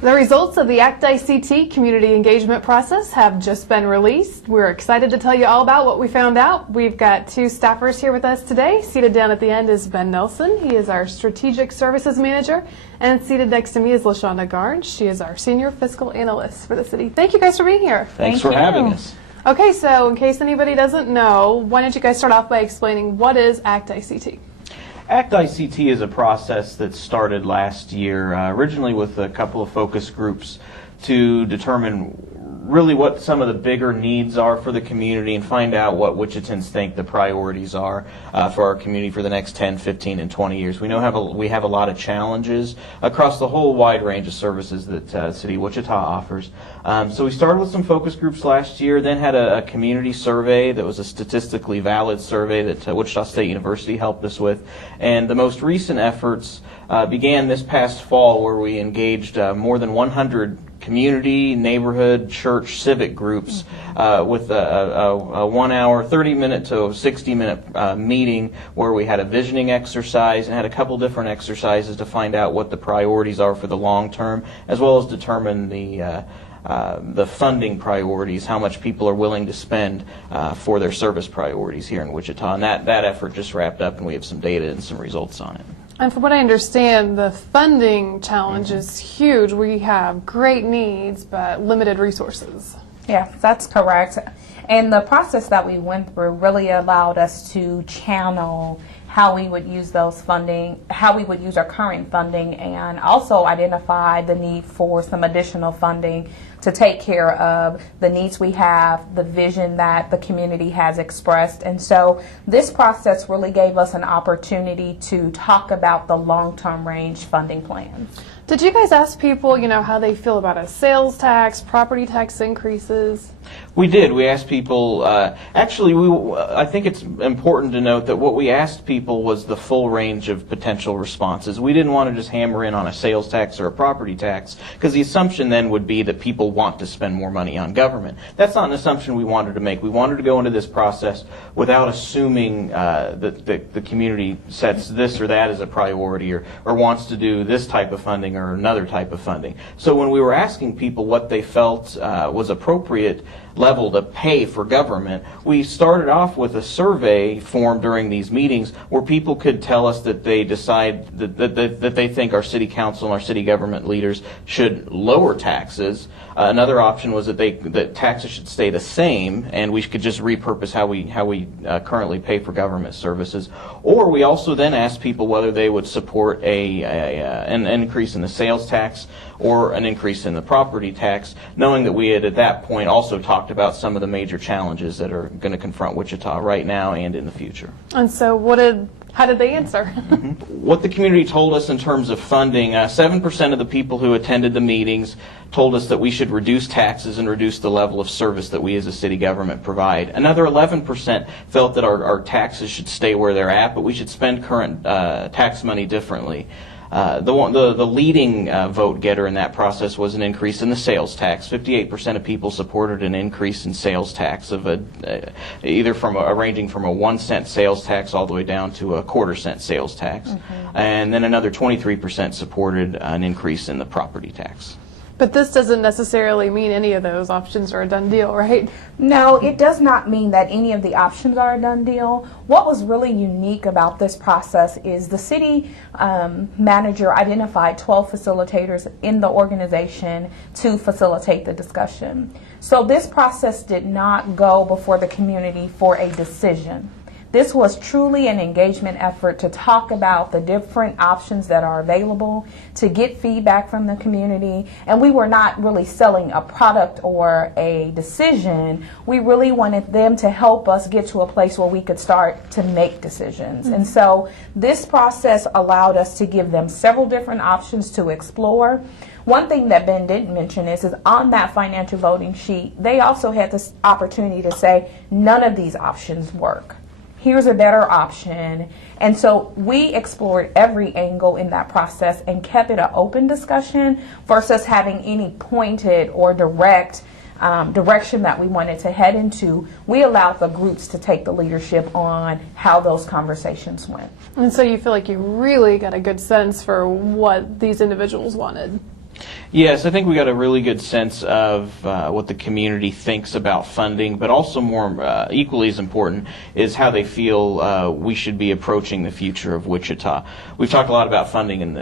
The results of the ACT ICT community engagement process have just been released. We're excited to tell you all about what we found out. We've got two staffers here with us today. Seated down at the end is Ben Nelson. He is our Strategic Services Manager. And seated next to me is LaShonda Garnes. She is our Senior Fiscal Analyst for the city. Thank you guys for being here. Thanks for having us. Okay, so in case anybody doesn't know, why don't you guys start off by explaining what is ACT ICT? ACT ICT is a process that started last year, originally with a couple of focus groups to determine really what some of the bigger needs are for the community and find out what Wichitans think the priorities are for our community for the next 10, 15, and 20 years. We know we have a lot of challenges across the whole wide range of services that City of Wichita offers. So we started with some focus groups last year, then had a community survey that was a statistically valid survey that Wichita State University helped us with. And the most recent efforts began this past fall, where we engaged more than 100 community, neighborhood, church, civic groups with a 1 hour, 30-minute to 60-minute meeting where we had a visioning exercise and had a couple different exercises to find out what the priorities are for the long term, as well as determine the funding priorities, how much people are willing to spend for their service priorities here in Wichita. And that effort just wrapped up, and we have some data and some results on it. And from what I understand, the funding challenge is huge. We have great needs, but limited resources. Yeah, that's correct. And the process that we went through really allowed us to channel how we would use those funding, how we would use our current funding, and also identify the need for some additional funding to take care of the needs we have, the vision that the community has expressed. And so this process really gave us an opportunity to talk about the long-term range funding plans. Did you guys ask people, how they feel about a sales tax, property tax increases? We did. We asked people, I think it's important to note that what we asked people was the full range of potential responses. We didn't want to just hammer in on a sales tax or a property tax, because the assumption then would be that people want to spend more money on government. That's not an assumption we wanted to make. We wanted to go into this process without assuming that the community sets this or that as a priority or wants to do this type of funding or another type of funding. So when we were asking people what they felt was appropriate level to pay for government, we started off with a survey form during these meetings where people could tell us that they decide that they think our city council and our city government leaders should lower taxes. Another option was that taxes should stay the same, and we could just repurpose how we currently pay for government services. Or we also then asked people whether they would support an increase in the sales tax or an increase in the property tax, knowing that we had at that point also talked about some of the major challenges that are going to confront Wichita right now and in the future. And so how did they answer? What the community told us in terms of funding, 7% of the people who attended the meetings told us that we should reduce taxes and reduce the level of service that we as a city government provide. Another 11% felt that our taxes should stay where they're at, but we should spend current tax money differently. The leading vote getter in that process was an increase in the sales tax. 58% of people supported an increase in sales tax of ranging from a 1 cent sales tax all the way down to a quarter-cent sales tax. And then another 23% supported an increase in the property tax. But this doesn't necessarily mean any of those options are a done deal, right? No, it does not mean that any of the options are a done deal. What was really unique about this process is the city manager identified 12 facilitators in the organization to facilitate the discussion. So this process did not go before the community for a decision. This was truly an engagement effort to talk about the different options that are available, to get feedback from the community, and we were not really selling a product or a decision. We really wanted them to help us get to a place where we could start to make decisions. And so this process allowed us to give them several different options to explore. One thing that Ben didn't mention is on that financial voting sheet, they also had this opportunity to say, none of these options work. Here's a better option. And so we explored every angle in that process and kept it an open discussion versus having any pointed or direct direction that we wanted to head into. We allowed the groups to take the leadership on how those conversations went. And so you feel like you really got a good sense for what these individuals wanted. Yes, I think we got a really good sense of what the community thinks about funding, but also more equally as important is how they feel we should be approaching the future of Wichita. We've talked a lot about funding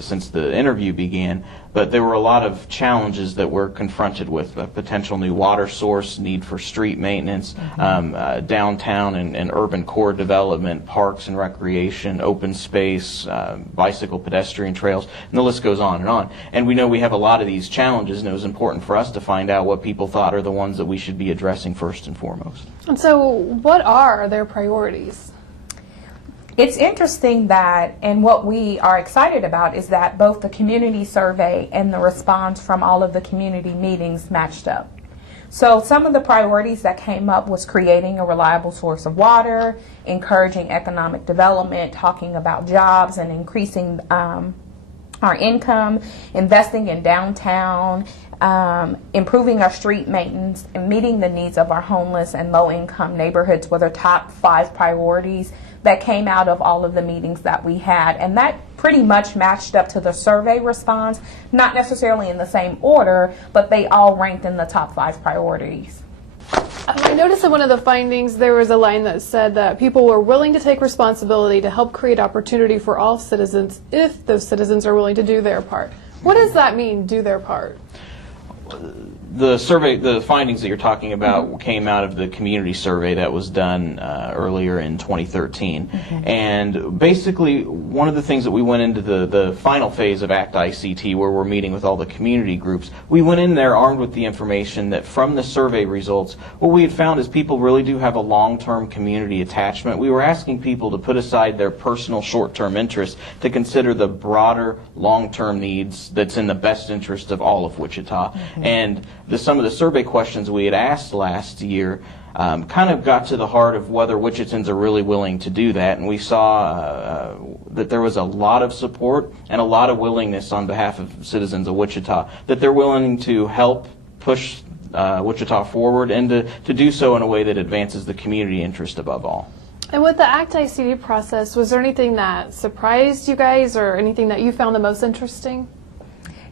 since the interview began, but there were a lot of challenges that we're confronted with: a potential new water source, need for street maintenance, downtown and urban core development, parks and recreation, open space, bicycle pedestrian trails, and the list goes on. And we know we have a lot of these challenges, and it was important for us to find out what people thought are the ones that we should be addressing first and foremost. And so what are their priorities? It's interesting that, and what we are excited about is that both the community survey and the response from all of the community meetings matched up. So some of the priorities that came up was creating a reliable source of water, encouraging economic development, talking about jobs and increasing our income, investing in downtown, improving our street maintenance, and meeting the needs of our homeless and low-income neighborhoods were the top 5 priorities that came out of all of the meetings that we had. And that pretty much matched up to the survey response, not necessarily in the same order, but they all ranked in the top 5 priorities. I noticed in one of the findings there was a line that said that people were willing to take responsibility to help create opportunity for all citizens if those citizens are willing to do their part. What does that mean, do their part? The survey, the findings that you're talking about came out of the community survey that was done earlier in 2013. And basically, one of the things that we went into the final phase of ACT ICT, where we're meeting with all the community groups, we went in there armed with the information that from the survey results, what we had found is people really do have a long-term community attachment. We were asking people to put aside their personal short-term interests to consider the broader long-term needs that's in the best interest of all of Wichita. And some of the survey questions we had asked last year kind of got to the heart of whether Wichitans are really willing to do that, and we saw that there was a lot of support and a lot of willingness on behalf of citizens of Wichita, that they're willing to help push Wichita forward and to do so in a way that advances the community interest above all. And with the ACT ICT process, was there anything that surprised you guys or anything that you found the most interesting?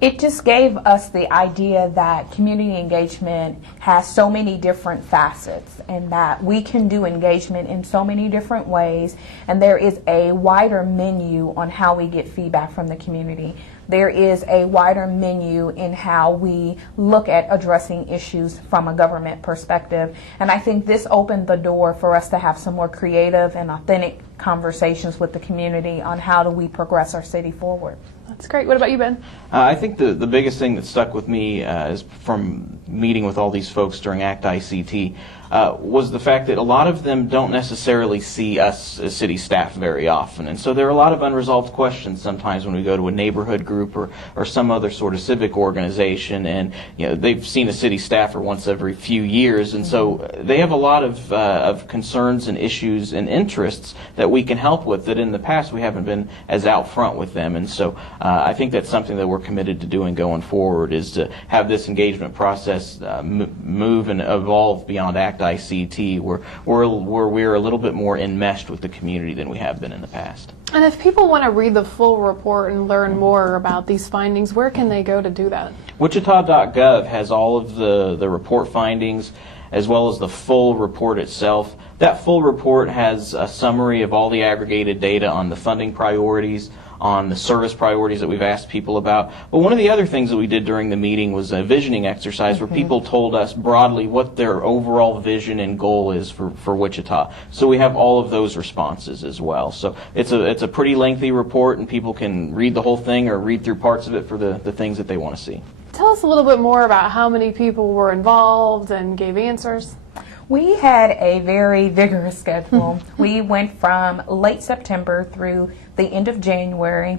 It just gave us the idea that community engagement has so many different facets and that we can do engagement in so many different ways, and there is a wider menu on how we get feedback from the community. There is a wider menu in how we look at addressing issues from a government perspective, and I think this opened the door for us to have some more creative and authentic conversations with the community on how do we progress our city forward. That's great. What about you, Ben? I think the biggest thing that stuck with me is from meeting with all these folks during ACT ICT was the fact that a lot of them don't necessarily see us as city staff very often. And so there are a lot of unresolved questions sometimes when we go to a neighborhood group or some other sort of civic organization, and they've seen a city staffer once every few years, and so they have a lot of concerns and issues and interests that we can help with that in the past we haven't been as out front with them. And so I think that's something that we're committed to doing going forward, is to have this engagement process move and evolve beyond ACT ICT, where we're a little bit more enmeshed with the community than we have been in the past. And if people want to read the full report and learn more about these findings, where can they go to do that? Wichita.gov has all of the report findings as well as the full report itself. That full report has a summary of all the aggregated data on the funding priorities, on the service priorities that we've asked people about. But one of the other things that we did during the meeting was a visioning exercise where people told us broadly what their overall vision and goal is for Wichita. So we have all of those responses as well. So it's a pretty lengthy report, and people can read the whole thing or read through parts of it for the things that they want to see. Tell us a little bit more about how many people were involved and gave answers. We had a very vigorous schedule. We went from late September through the end of January.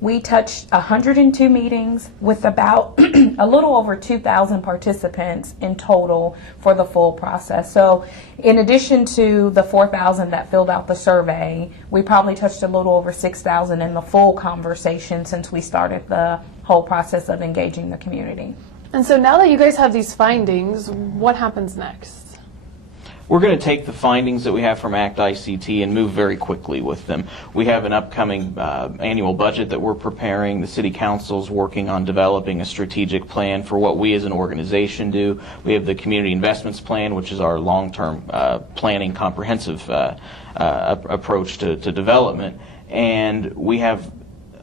We touched 102 meetings with about a little over 2,000 participants in total for the full process. So in addition to the 4,000 that filled out the survey, we probably touched a little over 6,000 in the full conversation since we started the whole process of engaging the community. And so now that you guys have these findings, what happens next? we're going to take the findings that we have from ACT ICT and move very quickly with them. We have an upcoming annual budget that we're preparing. The City Council's working on developing a strategic plan for what we as an organization do. We have the Community Investments Plan, which is our long-term planning comprehensive approach to development, and we have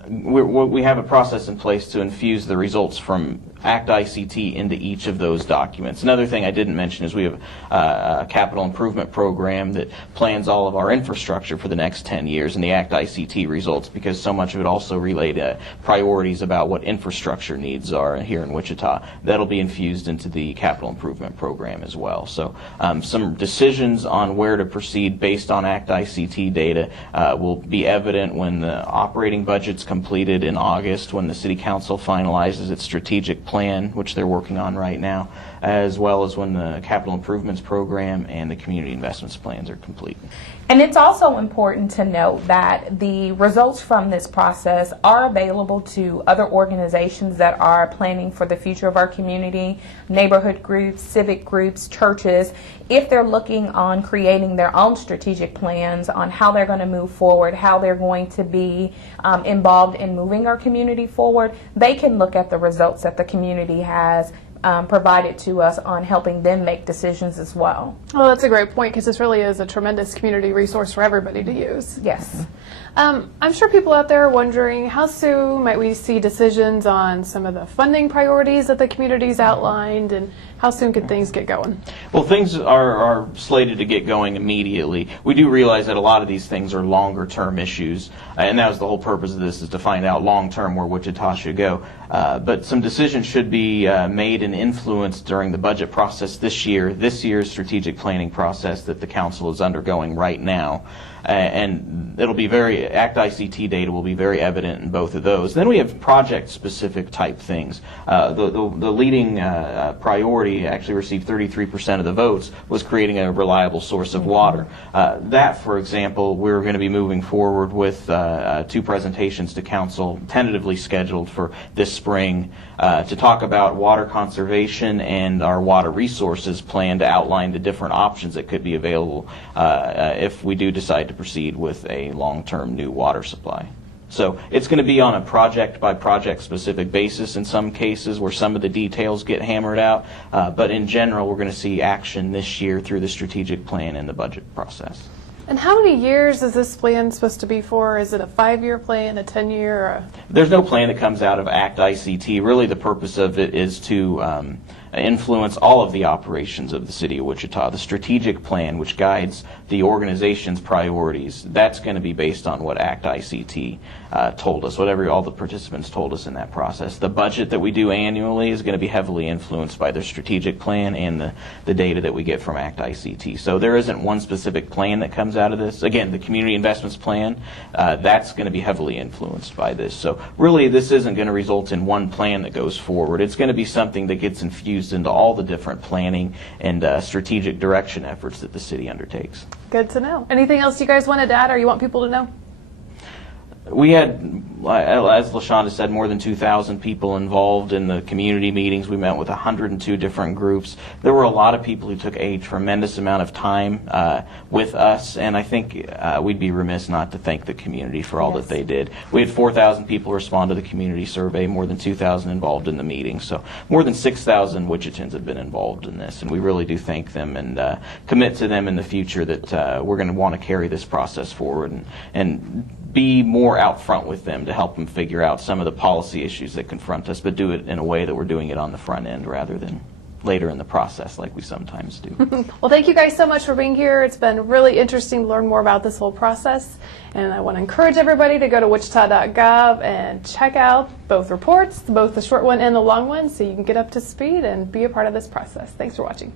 a process in place to infuse the results from ACT ICT into each of those documents. Another thing I didn't mention is we have a capital improvement program that plans all of our infrastructure for the next 10 years in the ACT ICT results, because so much of it also relate priorities about what infrastructure needs are here in Wichita. That'll be infused into the capital improvement program as well. So some decisions on where to proceed based on ACT ICT data will be evident when the operating budget's completed in August, when the City Council finalizes its strategic plan, which they're working on right now, as well as when the capital improvements program and the community investments plans are complete. And it's also important to note that the results from this process are available to other organizations that are planning for the future of our community, neighborhood groups, civic groups, churches. If they're looking on creating their own strategic plans on how they're going to move forward, how they're going to be involved in moving our community forward, they can look at the results that the community has provided to us on helping them make decisions as well. Well, that's a great point, because this really is a tremendous community resource for everybody to use. Yes. I'm sure people out there are wondering, how soon might we see decisions on some of the funding priorities that the community's outlined, and how soon can things get going? Well, things are slated to get going immediately. We do realize that a lot of these things are longer term issues, and that was the whole purpose of this, is to find out long term where Wichita should go. But some decisions should be made and influenced during the budget process this year's strategic planning process that the council is undergoing right now. And it'll be ACT ICT data will be very evident in both of those. Then we have project-specific type things. The leading priority, actually received 33% of the votes, was creating a reliable source of water. That, for example, we're going to be moving forward with 2 presentations to council, tentatively scheduled for this spring, to talk about water conservation and our water resources plan to outline the different options that could be available if we do decide to proceed with a long-term new water supply. So it's going to be on a project-by-project specific basis in some cases, where some of the details get hammered out, but in general we're going to see action this year through the strategic plan and the budget process. And how many years is this plan supposed to be for? Is it a 5-year plan, a 10-year? There's no plan that comes out of ACT ICT. Really the purpose of it is to influence all of the operations of the City of Wichita. The strategic plan, which guides the organization's priorities, that's going to be based on what ACT ICT told us, all the participants told us in that process. The budget that we do annually is going to be heavily influenced by the strategic plan and the data that we get from ACT ICT. So there isn't one specific plan that comes out of this. Again, the community investments plan, that's going to be heavily influenced by this. So really this isn't going to result in one plan that goes forward. It's going to be something that gets infused into all the different planning and strategic direction efforts that the city undertakes. Good to know. Anything else you guys wanted to add or you want people to know? We had, as LaShonda said, more than 2,000 people involved in the community meetings. We met with 102 different groups. There were a lot of people who took a tremendous amount of time with us, and I think we'd be remiss not to thank the community for all that they did. We had 4,000 people respond to the community survey, more than 2,000 involved in the meeting. So more than 6,000 Wichitans have been involved in this, and we really do thank them and commit to them in the future that we're going to want to carry this process forward and be more out front with them to help them figure out some of the policy issues that confront us, but do it in a way that we're doing it on the front end rather than later in the process like we sometimes do. Well, thank you guys so much for being here. It's been really interesting to learn more about this whole process, and I want to encourage everybody to go to wichita.gov and check out both reports, both the short one and the long one, so you can get up to speed and be a part of this process. Thanks for watching.